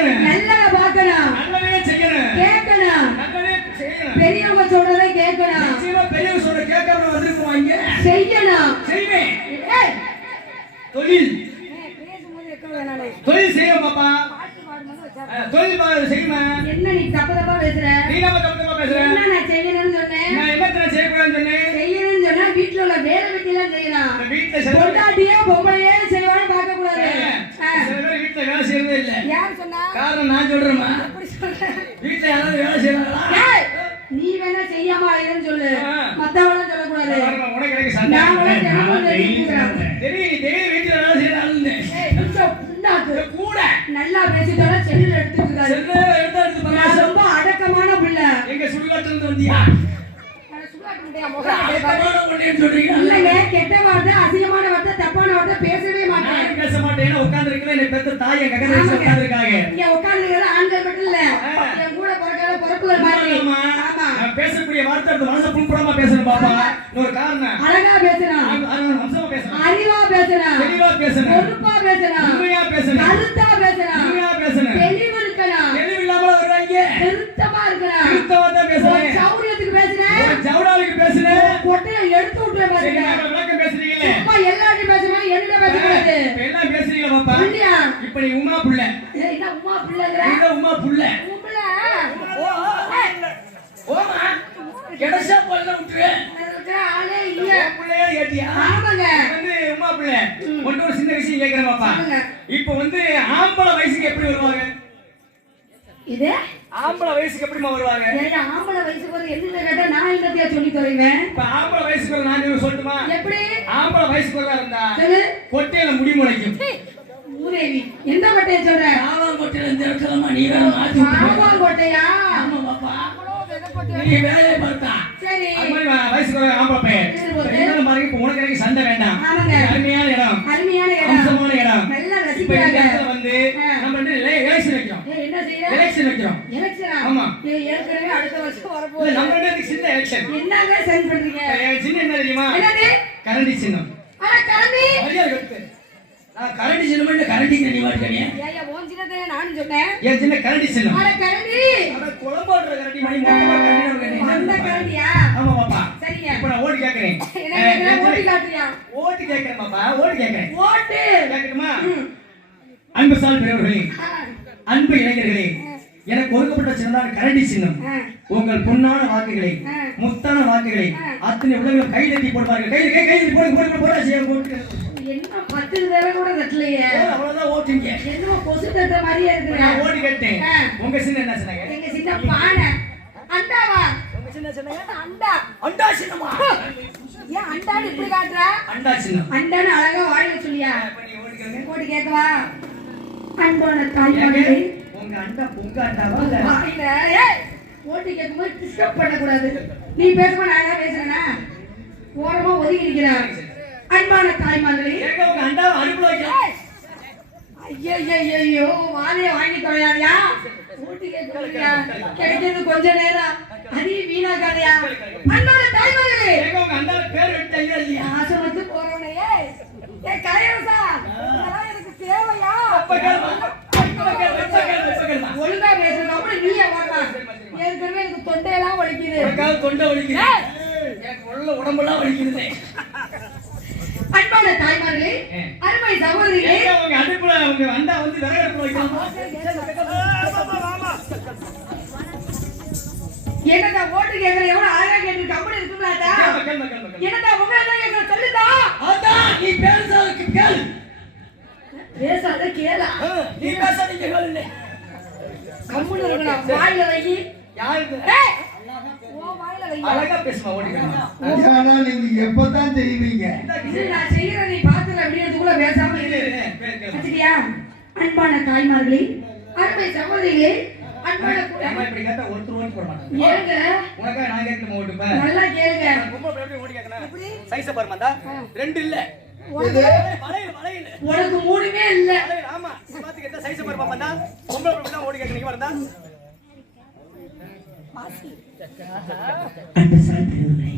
பேசணும், நடிக்கணும். நான் சொல்றேம்மா. அப்படி சொல்ற வீட்டுல யாராவது வேலை செய்யறாங்களா நீ வேணா செய்யாம அலையன்னு சொல்லு. மத்தவங்க சொல்லக்கூடாது. கூட. நல்லா பேசிட்டோம்னா செல்லுல எடுத்துக்கிறாரு நான் ரொம்ப அடக்கமான பிள்ளை. எங்க சுடுகாட்டுல இருந்து வந்தியா? இல்லைங்க கெட்ட வார்த்தை அசிங்கமான வார்த்தை தப்பான வார்த்தை பேசவே மாட்டேன். பேச மாட்டேன். உட்கார்ந்து இருக்கல எனக்கு பெத்த தாய் என் ககன் உட்கார்ந்து இருக்காங்க இங்க உட்கார்ந்துக்கிற ஆண்கள் மட்டும் இல்ல என் கூட மாதிரி ஆமா. பேசக்கூடிய வார்த்தை எடுத்து மனசை புண்படாம பேசணும் பாப்பா. இன்னொரு காரணம். அழகா பேசணும் வம்சமா பேசணும் அறிவா பேசணும் தெளிவா பேசணும் பொறுப்பா பேசணும் உண்மையா பேசணும் கருத்தா பேசணும் உண்மையா பேசணும் தெளிவு இருக்கணும் தெளிவு இல்லாம வருவாங்க திருத்தமா இருக்கணும் திருத்தமா தான் ஒரு பேசுறேன் சௌரியத்துக்கு பேசுறேன் ஒரு ஜவுடாவுக்கு பேசுறேன் கொட்டையை எடுத்து விட்டுற விளக்கம் பேசுறீங்கல்ல. சும்மா எல்லாத்தையும் பேசுறேன். என்ன இப்ப எல்லாம் பேசுறீங்களா பாப்பா? இல்லையா? இப்ப நீ உமா புள்ள. என்ன உமா பிள்ளைங்கிற? உமா புள்ள. கிடைச்சா போல உன் புள்ளையா ஏட்டியா ஆமாங்க. வந்து உமா புள்ள. ஒன்று ஒரு சின்ன விஷயம் கேக்குறேன் பாப்பா. இப்ப வந்து ஆம்பளை வயசுக்கு எப்படி வருவாங்க? இது? ஆம்பளை வயசுக்கு எப்படிமா வருவாங்க? ஆம்பளை வயசுக்கு ஒரு என்ன கேட்டா நான் என்னத்தையா சொல்லி தருவேன்? இப்ப ஆம்பளை வயசுக்கு வர நான் சொல்லட்டுமா? எப்படி? ஆம்பளை வயசுக்கு வரா இருந்தா கொட்டையில முடி முளைக்கும். மூதேவி எந்த கோட்டையை சொல்ற? காவாங்கோட்டையில இந்த இடத்துலமா நீ வேற மாத்தி கோட்டையா ஆமா பாப்பா அவ்வளோ வெதப்பட்டு நீ வேலையை பார்த்தா சரி. வயசுக்கு ஆம்பளை பையன் சரி, ஓகே. என்ன பாருங்க இப்ப உனக்கு எனக்கு சண்டை வேண்டாம் ஆமாங்க. இது அருமையான இடம் அருமையான இடம் அம்சமான இடம் நல்லா இப்ப இந்த ரசிக்கிறாங்க இடத்துல வந்து ஆ. நம்ம ரெண்டு எலெக்ஷன் வைக்கிறோம் ஏய், என்ன செய்யற எலெக்ஷன் வைக்கிறோம் எலெக்ஷனா ஆமா. ஏய், ஏற்கனவே அடுத்த வருஷம் இல்ல, வரப்போகுது நம்ம ரெண்டு பேருக்கு சின்ன எலெக்ஷன் என்னங்க சென்ட் பண்றீங்க என் சின்ன என்ன தெரியுமா என்னது கரண்டி சின்னம் அட கரண்டி மரியாதை கொடுத்து. நான் கரண்டி சின்னமா இந்த கரண்டிக்கு நீ வாட்டுக்கணியா ஏய்யா உன் சின்னதை நானும் சொன்னேன் என் சின்ன கரண்டி சின்னம் அட கரண்டி அட, குழம்பாடுற கரண்டி மணி மொத்தமா கரண்டி நம்ம கரண்டி. அந்த என்னன்னு பாரு. கரண்டியா ஆமா பாப்பா சரிங்க இப்ப நான் ஓட்டு கேக்குறேன் என்ன அஹ், கேக்குற என் ஓட்டி சின்ன- காட்டுறியா பாப்பா ஓட்டு ஓட்டு. கேட்கட்டுமா. அன்பு சால் பெரியவர்களே அன்பு இளைஞர்களே எனக்கு ஒதுக்கப்பட்ட சின்னதான கரண்டி சின்னம். உங்கள் பொன்னான வாக்குகளை. முத்தான வாக்குகளை அத்தனை உலகம் கை தட்டி போடுவார்கள். கை கை கை போடு போடு போடு செய்ய போட்டு. என்ன பத்து தடவை கூட கட்டலையே அவ்வளவுதான் ஓட்டுங்க என்னமோ கொசு தட்ட மாதிரியே இப்ப இருக்கிற நான் ஓட்டு கேட்டேன். உங்க சின்ன என்ன சொன்னாங்க? எங்க சின்ன பானை. அண்டாவா? உங்க சின்ன அண்டா? அண்டா சின்னமா ஏன் அண்டான்னு இப்படி காட்டுற? அண்டா அண்டான்னு அழகா வாயில சொல்லியா. போட்டு கேட்கவா அன்பான ஏங்க, தாய்மார்களே உங்க அண்டா பொங்க அண்டாவா இல்ல? ஓட்டு கேட்கும்போது டிஸ்டர்ப் பண்ணக்கூடாது. நீ பேசும்போது நான் ஏதாவது பேசுறேனா? ஓரமா ஒதுங்கி நிற்கிறார் அன்பான தாய்மார்களே உங்க வைக்கலாம் ஏய், ஐயோ ஐயோ, ஐயோ வாழைய வாங்கி தொலையாதியா? ஓட்டு கேட்கலையா கிடைக்கிறது கொஞ்ச நேரம். அதையும் வீணாக்காதையா அன்பான தாய்மார்களே ஏங்க உங்க அண்டாவை பேர் விட்டீங்க இல்லையா? ஆசை வந்து போறவனே. ஏய் கலையரசா இதெல்லாம் எனக்கு தேவையா? ஒழுங்கா பேசுறது அப்புறம் நீயே வரலாம் ஏற்கனவே எனக்கு தொண்டையெல்லாம் வலிக்குது. உனக்காக தொண்டை வலிக்குது. எனக்கு உள்ள உடம்பெல்லாம் வலிக்குது அன்பான தாய்மார்களே அருமை சகோதரிகளே. உங்க அடுப்புல உங்க அண்டா வந்து விறகு அடுப்புல வைக்கலாமா என்னடா ஓட்டு கேக்குற? எவ்வளவு அழகா கேட்டு கம்பெனி கேளுமா. என்னடா உங்க தான் கேக்குற? சொல்லுடா அதான் நீ பேசுறதுக்கு கேள். பேசாத கேளா. நீ பேசாதீங்க கேளு கம்முன்னு இருக்கணும் வாயில வை யாரு? ஏய்! அழகா பேசுமா ஓடிக்கணுமா ஆனா நீங்க எப்பதான் செய்வீங்க? இது? நான் செய்யற நீ பாத்துல அப்படின்றதுக்குள்ள பேசாம இரு. அன்பான தாய்மார்களே அருமை சகோதரிகளே பொம்பளை ரெண்டு இல்ல. உனக்கு மூணுமே இல்ல. ஆமா. பாத்துக்க எந்த சைஸ பாருமாண்டா பொம்பளை பிள்ளை தான் ஓடி கேட்கணும் வரதா அன்பு சார்ந்தவர்களே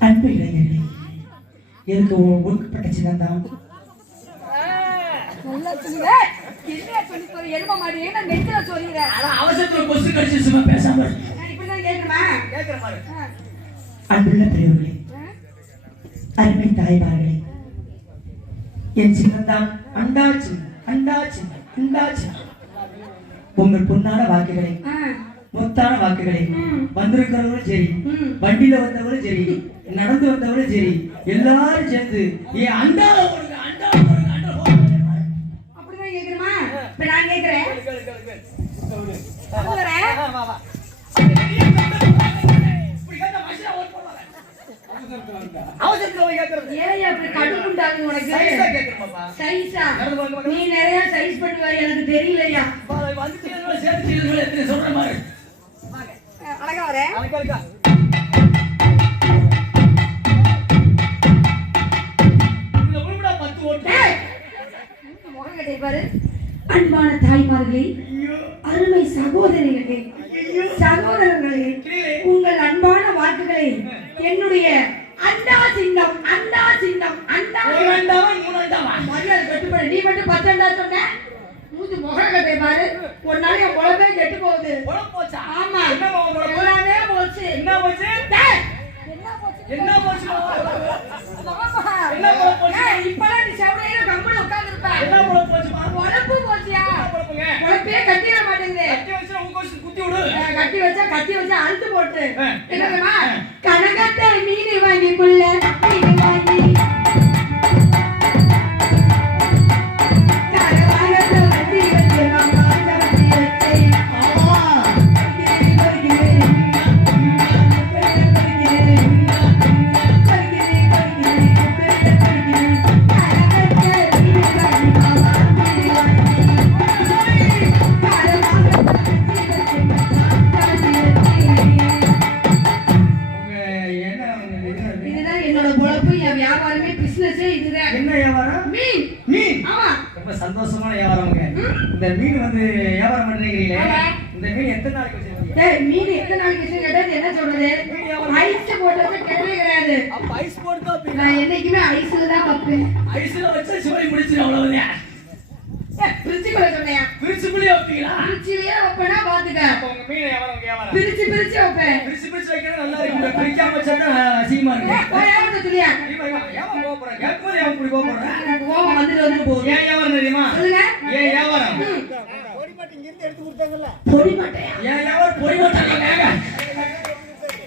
அன்பு இளைஞர்களே எனக்கு ஒடுக்கப்பட்ட சின்னந்தான் நல்லா சொல்லுங்க. என்ன சொல்லி சொல்லி எரும மாடி என்ன நெஞ்சில சொல்லிடுற ஆனா அவசரத்துல கொசு கடிச்சு சும்மா பேசாம இரு. நான் இப்படிதான் கேட்கணுமா கேக்குற மாதிரி ஆ, அன்புள்ள பெரியவர்களே ஆ. அருமை தாய்மார்களே என் சின்னந்தான் அண்டா சின்னம் அண்டா சின்னம் அண்டா சின்னம் உங்கள் பொன்னான வாக்குகளை முத்தான வாக்குகளை. வந்திருக்கிறவங்களும் சரி. வண்டியில வந்தவங்களும் சரி நடந்து வந்தவங்களும் சரி எல்லாரும் சேர்ந்து என் அண்டால நீ நிறைய சைஸ் பண்ணுவாரு எனக்கு தெரியலையா சொல்ற மாதிரி. அழகா வரேன் அவனுக்கு இருக்கா? பத்து ஓட்டு. முகம் கட்டிருப்பாரு பாரு அன்பான தாய்மார்களே அருமை சகோதரிகளே சகோதரர்களே உங்கள் அன்பான வாக்குகளை என்னுடைய வைப்பேனா பாத்துக்க அப்ப உங்க மீன் வியாபாரம். பிரிச்சு பிரிச்சு வைப்பேன் பிரிச்சு பிரிச்சு வைக்கிறது நல்லா இருக்கு. பிரிக்காம வச்சா தான் அசிங்கமா இருக்கு. போய் ஏன் சொல்லியா நீ போய் வா. ஏன் கோவப்படுற? கேட்கும்போது ஏன் இப்படி கோவப்படுற? எனக்கு கோபம் வந்துட்டு வந்து போகுது ஏன் வியாபாரம் தெரியுமா? சொல்லுங்க ஏன் வியாபாரம்? பொடி மாட்டையா ஏன் வியாபாரம் பொடி மாட்டாங்க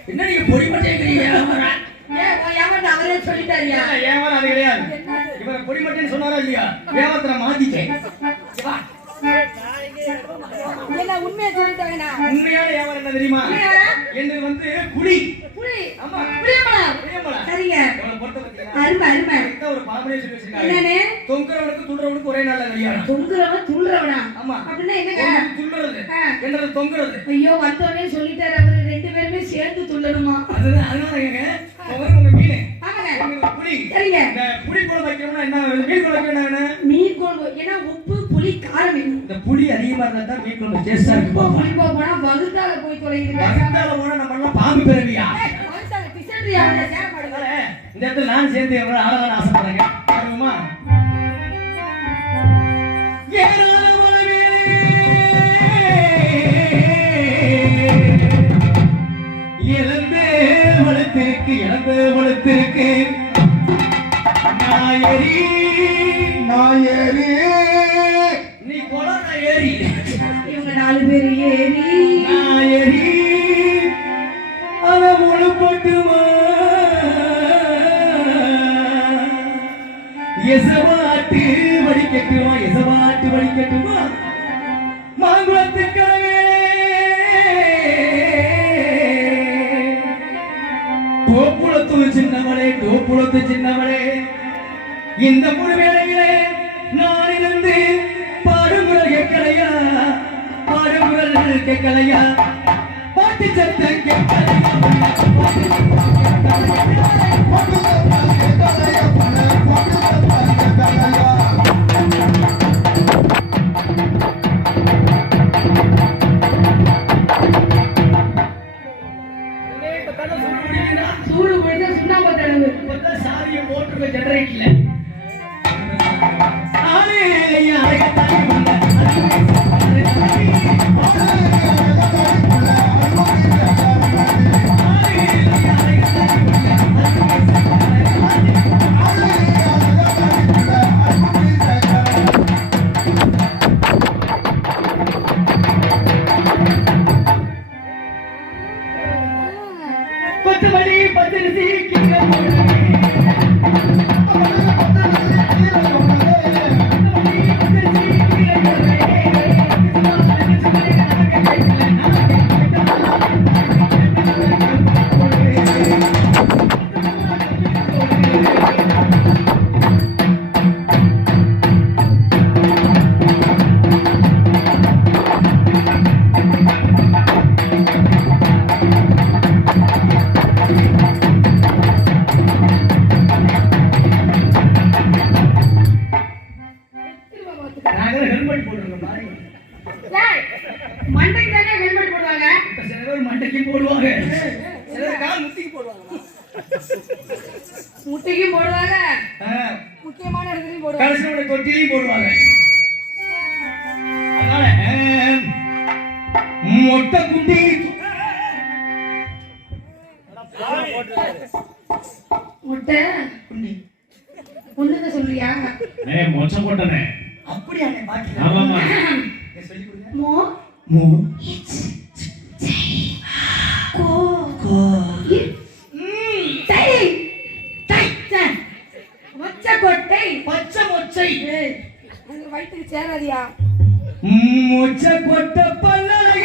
என்ன நீங்க பொடி ஏன் அவரே சொல்லிட்டாரியா ஏன் அது கிடையாது பொடி மாட்டேன்னு சொன்னாரா இல்லையா தொங்குறவனுக்கு துள்ளுறவனுக்கு ஒரே நாள்ல கல்யாணம். தொங்குறவன் துள்ளுறவனா ஆமா. அப்படின்னா என்னங்க துள்ளுறது, ஆ. என்னது தொங்குறது. ஐயோ வந்தோடனே சொல்லிட்டாரு அவரு ரெண்டு பேருமே சேர்ந்து துள்ளணுமா அதுதான், அதனாலங்க, உங்க உங்க மீனு, புளி. சரிங்க புளி குழம்பு வைக்கணும்னா என்ன? மீன் குழம்பு என்ன வேணும்? மீன் குழம்பு ஏன்னா உப்பு புளி காரம் இந்த புளி அதிகமா இருந்தா தான் மீன் குழம்பு டேஸ்டா இருக்கு உப்பு பாப்பா. புளி போனா வகுத்தால போய் தொலைகிறீங்க வகுத்தால போனா நம்ம எல்லாம் பாம்பு பிறவியா? இந்த இடத்துல நான் சேர்ந்து எவ்வளவு ஆளதான் ஆசைப்படுறேங்க பாருங்கம்மா ஏறாத மலமே, நாயரி நாயரே பாட்டு கீழே போடுறேன். ஹெல்மெட் போட்டிருக்கோம் பாருங்க. மண்டைக்கு தானே ஹெல்மெட் போடுவாங்க? இப்ப சில பேர் மண்டைக்கு போடுவாங்க. கால் முத்திக்கு போடுவாங்க. முக்கியமான இடத்துலையும் போடுவாங்க. கடைசியோட தொட்டிலையும் போடுவாங்க. அதனால ஆ, மொட்டை குண்டி. முட்டை? ஒண்ணுங்க சொல்றியா மொச்சம் போட்டனே. மோ கோ கோ தை தை தை மொச்ச கொட்டை பச்சை மொச்சை உங்க வயித்துக்கு சேராதியா மொச்ச கொட்ட பல்லாகி.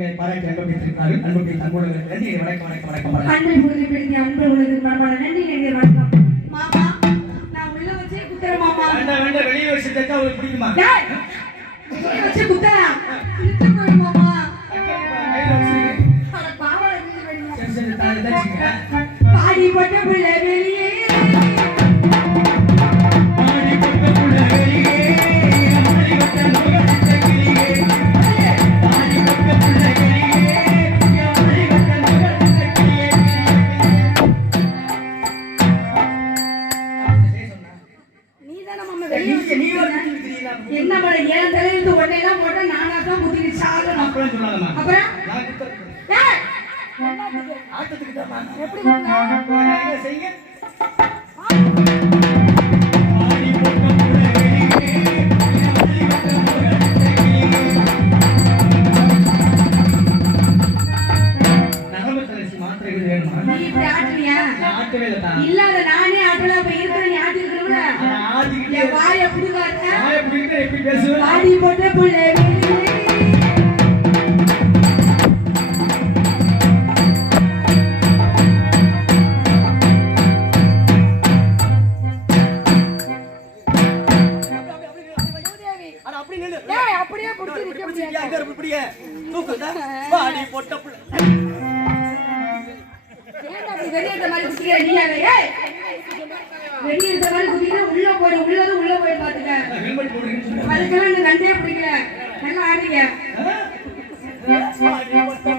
எங்களை பாராட்டி அன்புப்பித்திருக்காரு அன்புப்பி தங்களுடைய நன்றி வணக்கம் வணக்கம் வணக்கம் அன்பை புரிதுபடுத்தி அன்பு உலகு மனமான நன்றி நன்றி வணக்கம். மாமா நான் உள்ள வச்சே குத்துறேன் மாமா. வேண்டாம் வேண்டாம் வெளியே வச்சு தைச்சா அவருக்கு பிடிக்குமா? வெளிய வச்சு குத்துறேன். இழுத்து போய் மாமா. பாடி பட்ட பிள்ளை வெளியே தலையிலிருந்து ஒன்னையெல்லாம் போட்டா நானா தான் குதிக்கு சாகணும் அப்புறம்? ஆட்டத்துக்கு எப்படி குத்துற? நில்லு டேய், அப்படியே புடிச்சு நிக்க? முடியாது. இப்படியே. பொட்ட புள்ள. அப்படி மாதிரி குத்திக்கிற நீயாவே? ஏய்! மாதிரி குத்திக்கிட்டு உள்ள போயிடு, உள்ளது உள்ள போயிடு பாத்துக்க. ஹெல்மெட் அதுக்கெல்லாம் இந்த கண்டே பிடிக்கல. நல்லா ஆடுறீங்க. பொட்ட